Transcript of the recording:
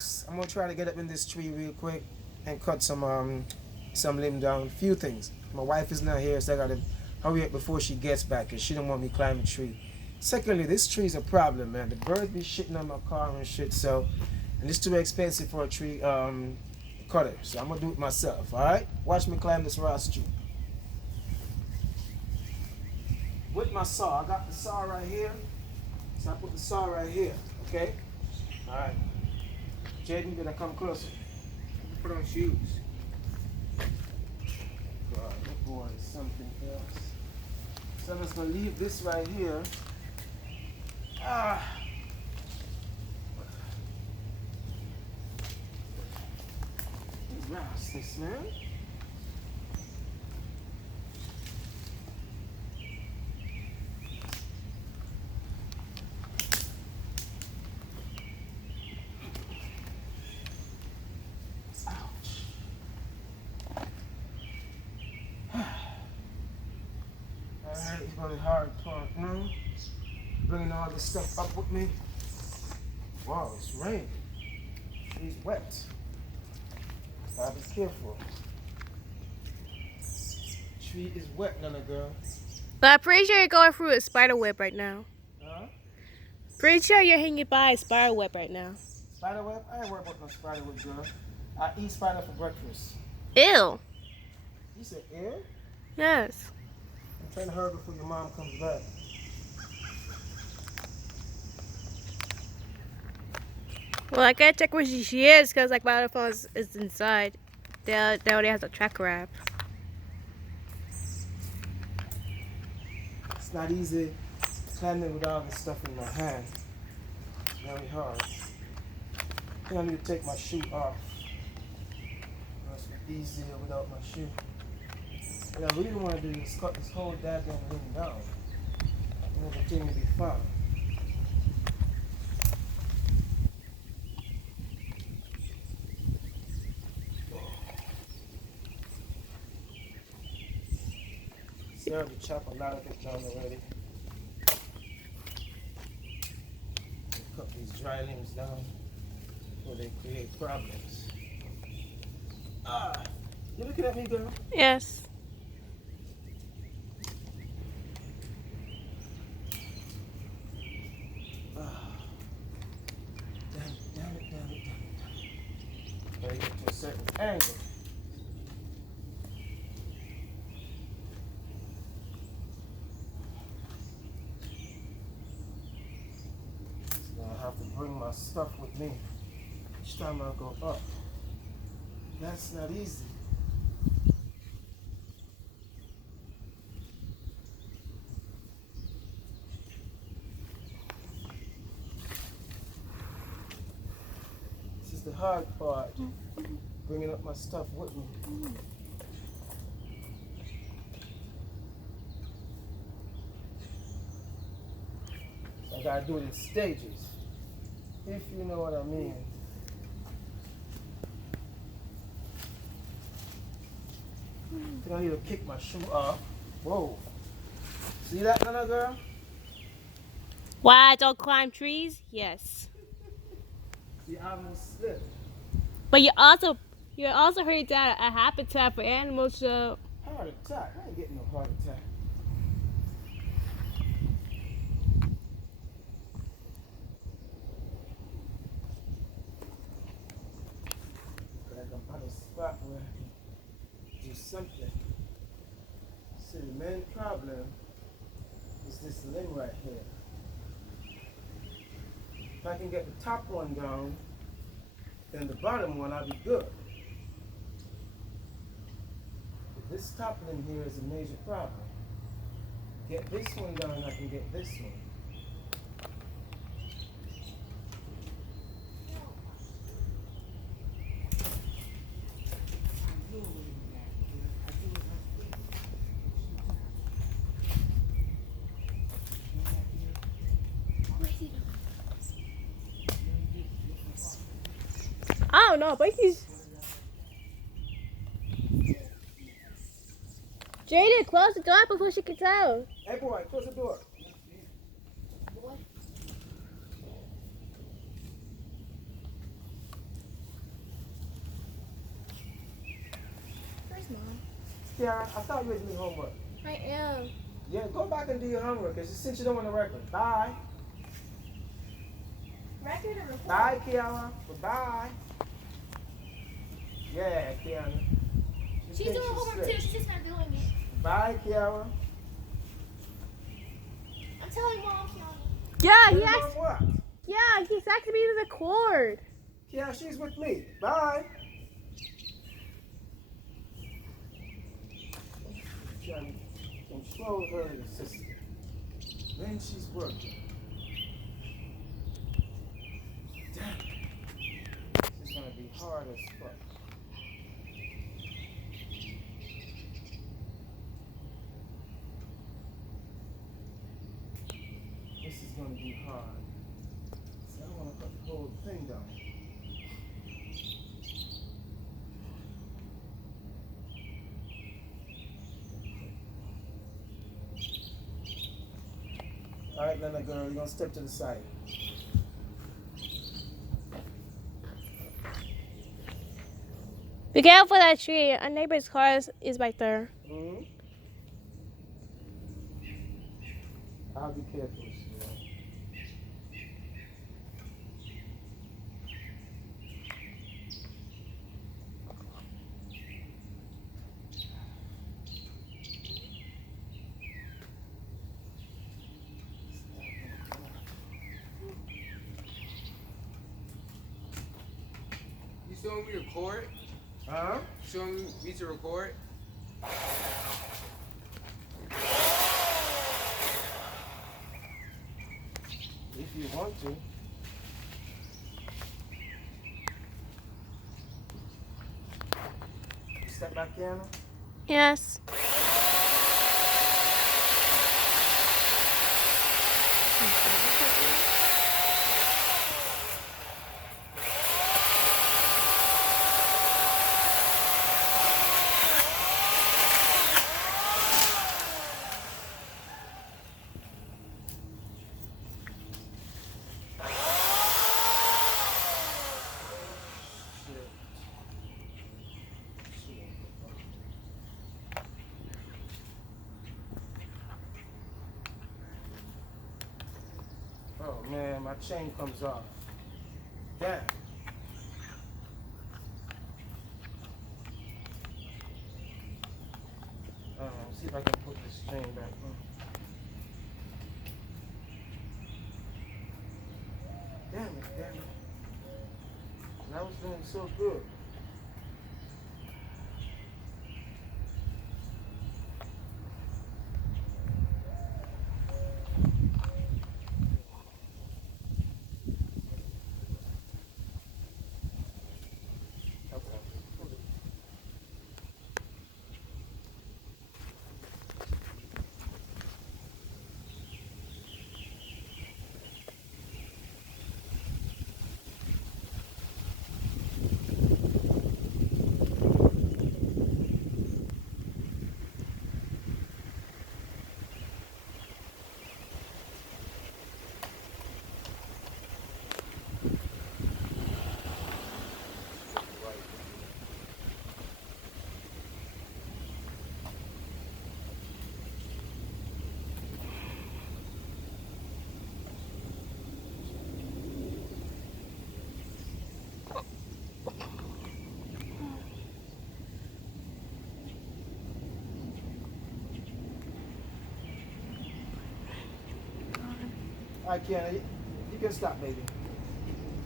I'm gonna try to get up in this tree real quick and cut some limb down. Few things. My wife is not here, so I gotta hurry up before she gets back, cause she don't want me climbing the tree. Secondly, this tree is a problem, man. The birds be shitting on my car and shit, so and it's too expensive for a tree cutter. So I'm gonna do it myself. All right? Watch me climb this Ross tree with my saw. I got the saw right here, so I put the saw right here. Okay? All right. Jaden, you better come closer. Put on shoes. God, that boy is something else. So I'm just gonna leave this right here. Ah. What's this, man? Ouch. Alright, it's gonna be hard part now. Bringing all this stuff up with me. Wow, it's raining. It's wet. Gotta be careful. Tree is wet, Nana girl. But I'm pretty sure you're going through a spider web right now. Huh? Pretty sure you're hanging by a spider web right now. Spider web? I ain't worried about no spider web, girl. I eat spider for breakfast. Ew. You said ew? Yes. I'm trying to hurry before your mom comes back. Well, I gotta check where she is because like my other phone is inside. They already has a tracker app. It's not easy climbing with all this stuff in my hand. It's very hard. I think I need to take my shoe off. It's easier without my shoe. What I really want to do is cut this whole goddamn thing down. And everything will be fine. See, I already chopped a lot of it down already. Cut these dry limbs down before they create problems. Ah, you looking at me, girl? Yes. Ah, damn it. Gotta get to a certain angle. So I have to bring my stuff with me each time I go up. That's not easy. This is the hard part. Bringing up my stuff with me. I gotta do it in stages, if you know what I mean. I think I need to kick my shoe off. Whoa. See that, little girl? Why I don't climb trees? Yes. See, I almost slipped. But you also heard that a habitat for animals. So Heart attack. I ain't getting no heart attack. Like I'm on a spot where I can do something. See, the main problem is this limb right here. If I can get the top one down, then the bottom one I'll be good. But this top limb here is a major problem. Get this one down, I can get this one. I don't know, but he's Jaden, close the door before she can tell. Hey boy, close the door. Tiara, I thought you was doing homework. I am. Yeah, go back and do your homework, because since you don't want to record. Bye. Record or record? Bye, Kiara. Bye. Yeah, Kiana. She's doing homework too. She's just not doing it. Bye, Kiara. I'm telling Mom, Kiana. Yeah, he asked. What? Yeah, he's asking me to record. Yeah, she's with me. Bye. Trying to control her sister. Then she's working. Damn. This is gonna be hard as fuck. This is gonna be hard. See, I wanna cut the whole thing down. All right, Lena girl, you're gonna step to the side. Be careful for that tree. Our neighbor's car is right there. Mm-hmm. I'll be careful, sweetheart. You still want me to record? Huh? You want me to record? If you want to. You step back, Kiana. Yes. Oh man, my chain comes off. Damn. See if I can put this chain back on. Damn it, damn it. And I was doing so good. All right, Kiana, you can stop, baby.